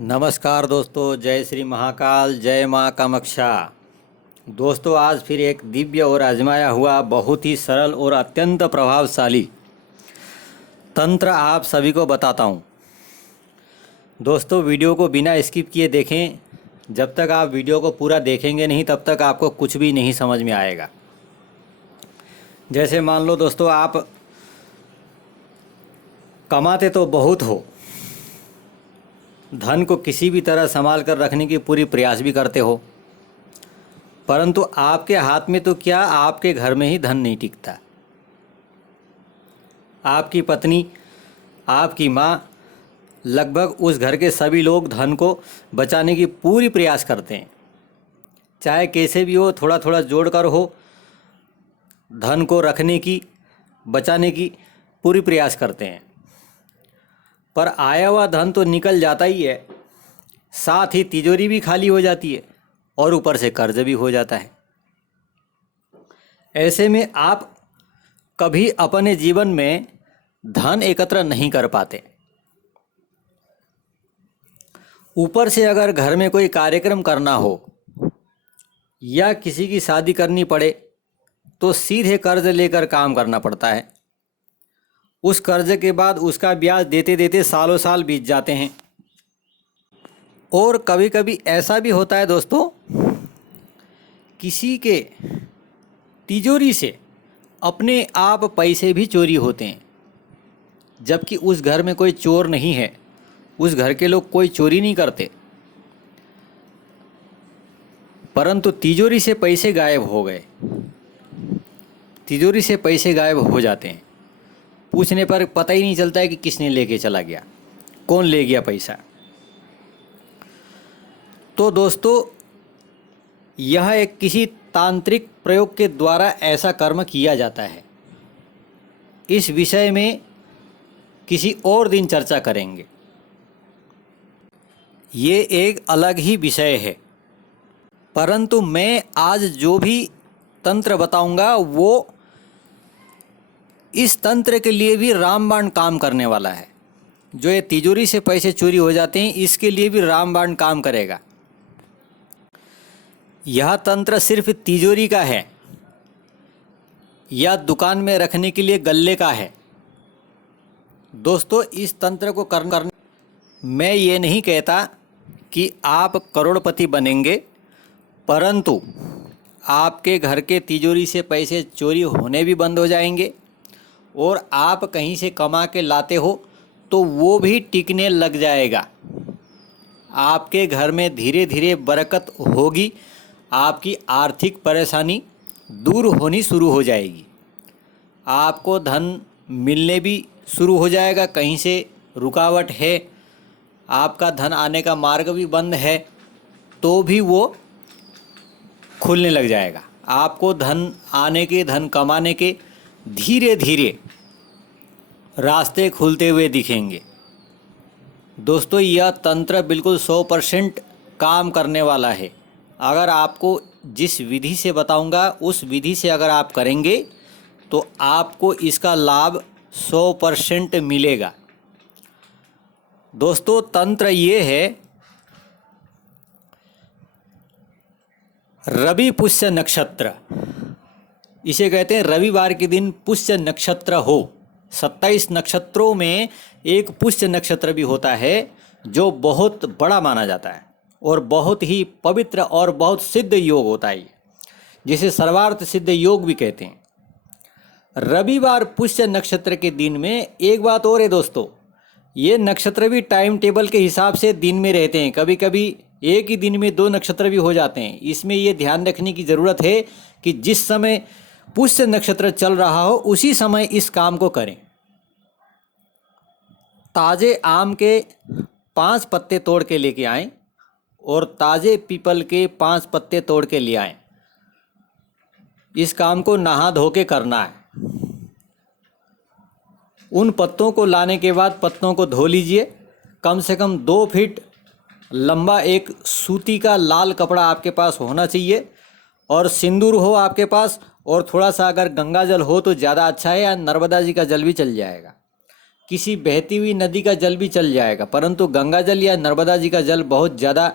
नमस्कार दोस्तों, जय श्री महाकाल, जय माँ कामाक्षा। दोस्तों, आज फिर एक दिव्य और आजमाया हुआ बहुत ही सरल और अत्यंत प्रभावशाली तंत्र आप सभी को बताता हूँ। दोस्तों, वीडियो को बिना स्किप किए देखें। जब तक आप वीडियो को पूरा देखेंगे नहीं तब तक आपको कुछ भी नहीं समझ में आएगा। जैसे मान लो दोस्तों, आप कमाते तो बहुत हो, धन को किसी भी तरह संभाल कर रखने की पूरी प्रयास भी करते हो, परंतु आपके हाथ में तो क्या, आपके घर में ही धन नहीं टिकता। आपकी पत्नी, आपकी माँ, लगभग उस घर के सभी लोग धन को बचाने की पूरी प्रयास करते हैं। चाहे कैसे भी हो, थोड़ा थोड़ा जोड़ कर हो, धन को रखने की, बचाने की पूरी प्रयास करते हैं। पर आया हुआ धन तो निकल जाता ही है, साथ ही तिजोरी भी खाली हो जाती है और ऊपर से कर्ज भी हो जाता है। ऐसे में आप कभी अपने जीवन में धन एकत्र नहीं कर पाते। ऊपर से अगर घर में कोई कार्यक्रम करना हो या किसी की शादी करनी पड़े तो सीधे कर्ज लेकर काम करना पड़ता है। उस कर्ज के बाद उसका ब्याज देते देते सालों साल बीत जाते हैं। और कभी कभी ऐसा भी होता है दोस्तों, किसी के तिजोरी से अपने आप पैसे भी चोरी होते हैं, जबकि उस घर में कोई चोर नहीं है, उस घर के लोग कोई चोरी नहीं करते, परंतु तिजोरी से पैसे गायब हो गए। तिजोरी से पैसे गायब हो जाते हैं, पूछने पर पता ही नहीं चलता है कि किसने लेके चला गया, कौन ले गया पैसा। तो दोस्तों, यह एक किसी तांत्रिक प्रयोग के द्वारा ऐसा कर्म किया जाता है। इस विषय में किसी और दिन चर्चा करेंगे। ये एक अलग ही विषय है, परंतु मैं आज जो भी तंत्र बताऊंगा वो इस तंत्र के लिए भी रामबाण काम करने वाला है। जो ये तिजोरी से पैसे चोरी हो जाते हैं, इसके लिए भी रामबाण काम करेगा। यह तंत्र सिर्फ तिजोरी का है या दुकान में रखने के लिए गल्ले का है। दोस्तों, इस तंत्र को करने मैं ये नहीं कहता कि आप करोड़पति बनेंगे, परंतु आपके घर के तिजोरी से पैसे चोरी होने भी बंद हो जाएंगे और आप कहीं से कमा के लाते हो तो वो भी टिकने लग जाएगा। आपके घर में धीरे धीरे बरकत होगी, आपकी आर्थिक परेशानी दूर होनी शुरू हो जाएगी, आपको धन मिलने भी शुरू हो जाएगा। कहीं से रुकावट है, आपका धन आने का मार्ग भी बंद है, तो भी वो खुलने लग जाएगा। आपको धन आने के, धन कमाने के धीरे धीरे रास्ते खुलते हुए दिखेंगे। दोस्तों, यह तंत्र बिल्कुल 100% काम करने वाला है। अगर आपको जिस विधि से बताऊंगा उस विधि से अगर आप करेंगे तो आपको इसका लाभ 100% मिलेगा। दोस्तों, तंत्र ये है, रवि पुष्य नक्षत्र, इसे कहते हैं रविवार के दिन पुष्य नक्षत्र हो। 27 नक्षत्रों में एक पुष्य नक्षत्र भी होता है जो बहुत बड़ा माना जाता है और बहुत ही पवित्र और बहुत सिद्ध योग होता है, जिसे सर्वार्थ सिद्ध योग भी कहते हैं। रविवार पुष्य नक्षत्र के दिन में एक बात और है दोस्तों, ये नक्षत्र भी टाइम टेबल के हिसाब से दिन में रहते हैं। कभी कभी एक ही दिन में 2 नक्षत्र भी हो जाते हैं। इसमें ये ध्यान रखने की ज़रूरत है कि जिस समय पुष्य नक्षत्र चल रहा हो उसी समय इस काम को करें। ताज़े आम के 5 पत्ते तोड़ के लेके आएं और ताज़े पीपल के 5 पत्ते तोड़ के ले आएं। इस काम को नहा धो के करना है। उन पत्तों को लाने के बाद पत्तों को धो लीजिए। कम से कम 2 फीट लंबा एक सूती का लाल कपड़ा आपके पास होना चाहिए और सिंदूर हो आपके पास, और थोड़ा सा अगर गंगा जल हो तो ज़्यादा अच्छा है, या नर्मदा जी का जल भी चल जाएगा, किसी बहती हुई नदी का जल भी चल जाएगा, परंतु गंगा जल या नर्मदा जी का जल बहुत ज़्यादा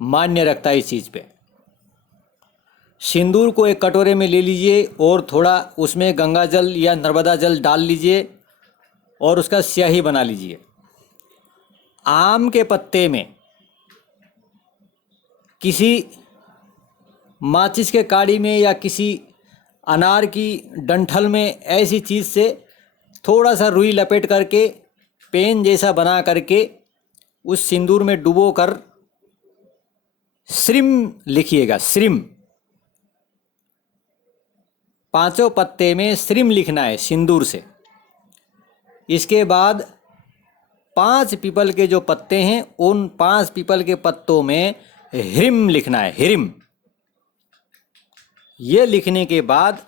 मान्य रखता है इस चीज़ पे। सिंदूर को एक कटोरे में ले लीजिए और थोड़ा उसमें गंगा जल या नर्मदा जल डाल लीजिए और उसका स्याही बना लीजिए। आम के पत्ते में, किसी माचिस के काड़ी में या किसी अनार की डंठल में ऐसी चीज़ से थोड़ा सा रुई लपेट करके पेन जैसा बना करके उस सिंदूर में डुबो कर श्रीम लिखिएगा। श्रीम, पांचों पत्ते में श्रीम लिखना है सिंदूर से। इसके बाद 5 पीपल के जो पत्ते हैं उन 5 पीपल के पत्तों में ह्रीम लिखना है। ह्रीम, ये लिखने के बाद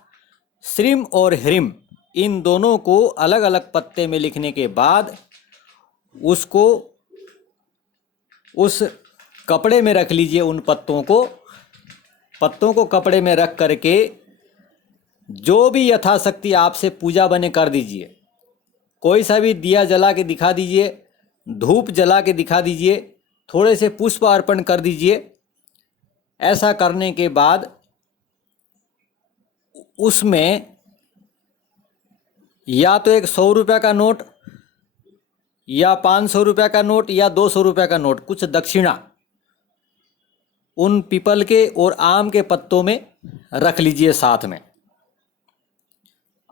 श्रीम और ह्रीम इन दोनों को अलग अलग पत्ते में लिखने के बाद उसको उस कपड़े में रख लीजिए। उन पत्तों को कपड़े में रख करके जो भी यथाशक्ति आपसे पूजा बने कर दीजिए। कोई सा भी दिया जला के दिखा दीजिए, धूप जला के दिखा दीजिए, थोड़े से पुष्प अर्पण कर दीजिए। ऐसा करने के बाद उसमें या तो एक 100 रुपये का नोट या 500 रुपये का नोट या 200 रुपये का नोट, कुछ दक्षिणा उन पीपल के और आम के पत्तों में रख लीजिए साथ में।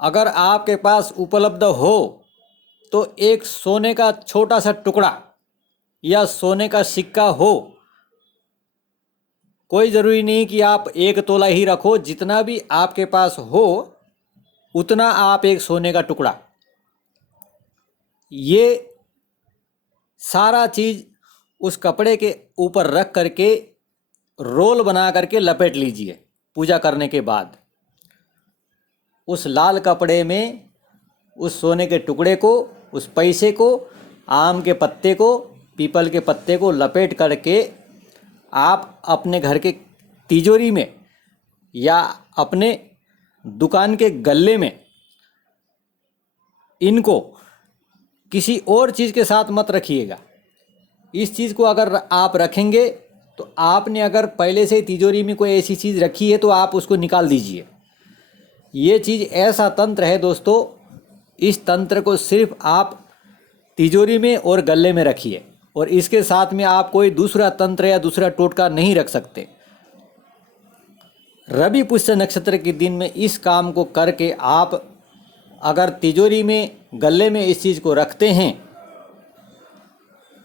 अगर आपके पास उपलब्ध हो तो एक सोने का छोटा सा टुकड़ा या सोने का सिक्का हो, कोई ज़रूरी नहीं कि आप 1 तोला ही रखो, जितना भी आपके पास हो उतना आप एक सोने का टुकड़ा, ये सारा चीज़ उस कपड़े के ऊपर रख करके रोल बना करके लपेट लीजिए। पूजा करने के बाद उस लाल कपड़े में उस सोने के टुकड़े को, उस पैसे को, आम के पत्ते को, पीपल के पत्ते को लपेट करके आप अपने घर के तिजोरी में या अपने दुकान के गल्ले में इनको किसी और चीज़ के साथ मत रखिएगा। इस चीज़ को अगर आप रखेंगे तो आपने अगर पहले से तिजोरी में कोई ऐसी चीज़ रखी है तो आप उसको निकाल दीजिए। ये चीज़ ऐसा तंत्र है दोस्तों, इस तंत्र को सिर्फ आप तिजोरी में और गले में रखिए और इसके साथ में आप कोई दूसरा तंत्र या दूसरा टोटका नहीं रख सकते। रवि पुष्य नक्षत्र के दिन में इस काम को करके आप अगर तिजोरी में, गले में इस चीज़ को रखते हैं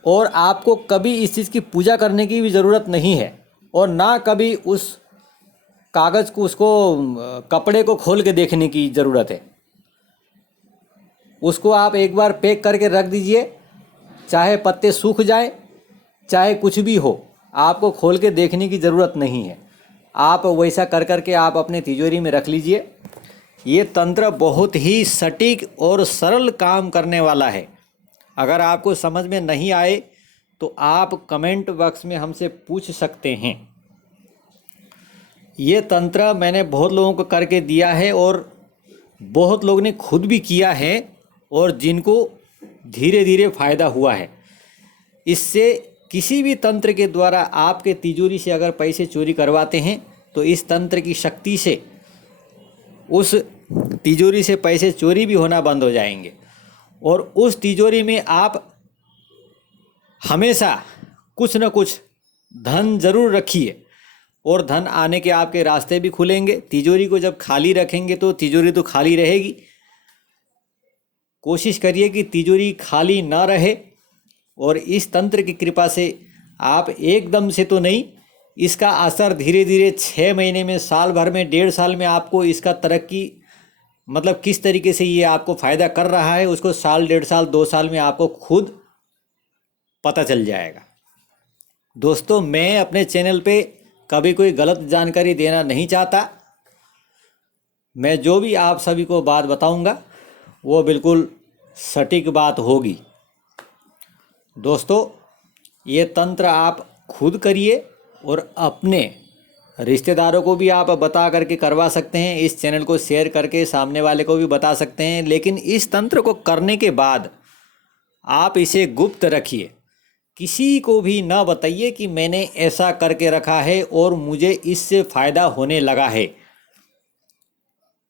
और आपको कभी इस चीज़ की पूजा करने की भी ज़रूरत नहीं है और ना कभी उस कागज़ को, उसको कपड़े को खोल के देखने की ज़रूरत है। उसको आप एक बार पैक करके रख दीजिए, चाहे पत्ते सूख जाए चाहे कुछ भी हो, आपको खोल के देखने की ज़रूरत नहीं है। आप वैसा कर करके आप अपने तिजोरी में रख लीजिए। ये तंत्र बहुत ही सटीक और सरल काम करने वाला है। अगर आपको समझ में नहीं आए तो आप कमेंट बॉक्स में हमसे पूछ सकते हैं। ये तंत्र मैंने बहुत लोगों को करके दिया है और बहुत लोगों ने खुद भी किया है और जिनको धीरे धीरे फ़ायदा हुआ है। इससे किसी भी तंत्र के द्वारा आपके तिजोरी से अगर पैसे चोरी करवाते हैं तो इस तंत्र की शक्ति से उस तिजोरी से पैसे चोरी भी होना बंद हो जाएंगे और उस तिजोरी में आप हमेशा कुछ न कुछ धन ज़रूर रखिए और धन आने के आपके रास्ते भी खुलेंगे। तिजोरी को जब खाली रखेंगे तो तिजोरी तो खाली रहेगी। कोशिश करिए कि तिजोरी खाली ना रहे और इस तंत्र की कृपा से आप एकदम से तो नहीं, इसका असर धीरे धीरे 6 महीने में, साल भर में, 1.5 साल में आपको इसका तरक्की, मतलब किस तरीके से ये आपको फ़ायदा कर रहा है उसको साल, 1.5 साल, 2 साल में आपको खुद पता चल जाएगा। दोस्तों, मैं अपने चैनल पे कभी कोई गलत जानकारी देना नहीं चाहता। मैं जो भी आप सभी को बात बताऊंगा वो बिल्कुल सटीक बात होगी। दोस्तों, ये तंत्र आप खुद करिए और अपने रिश्तेदारों को भी आप बता करके करवा सकते हैं। इस चैनल को शेयर करके सामने वाले को भी बता सकते हैं। लेकिन इस तंत्र को करने के बाद आप इसे गुप्त रखिए, किसी को भी ना बताइए कि मैंने ऐसा करके रखा है और मुझे इससे फ़ायदा होने लगा है।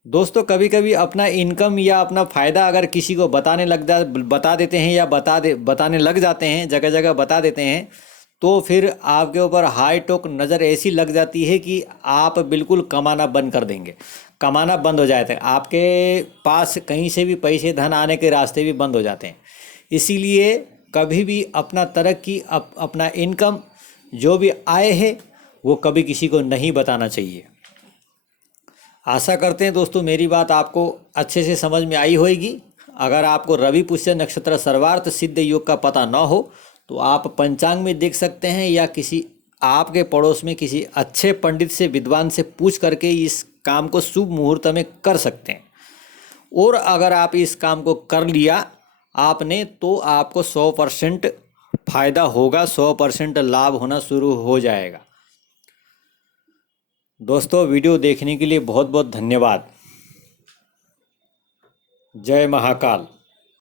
दोस्तों कभी कभी अपना इनकम या अपना फ़ायदा अगर किसी को बता देते हैं या बताने लग जाते हैं, जगह जगह बता देते हैं, तो फिर आपके ऊपर हाई टॉक नज़र ऐसी लग जाती है कि आप बिल्कुल कमाना बंद कर देंगे, कमाना बंद हो जाता है, आपके पास कहीं से भी पैसे धन आने के रास्ते भी बंद हो जाते हैं। इसीलिए कभी भी अपना तरक्की अपना इनकम जो भी आए है वो कभी किसी को नहीं बताना चाहिए। आशा करते हैं दोस्तों मेरी बात आपको अच्छे से समझ में आई होगी। अगर आपको रवि पुष्य नक्षत्र सर्वार्थ सिद्ध योग का पता न हो तो आप पंचांग में देख सकते हैं या किसी आपके पड़ोस में किसी अच्छे पंडित से विद्वान से पूछ करके इस काम को शुभ मुहूर्त में कर सकते हैं। और अगर आप इस काम को कर लिया आपने तो आपको 100% फायदा होगा, 100% लाभ होना शुरू हो जाएगा। दोस्तों वीडियो देखने के लिए बहुत बहुत धन्यवाद। जय महाकाल।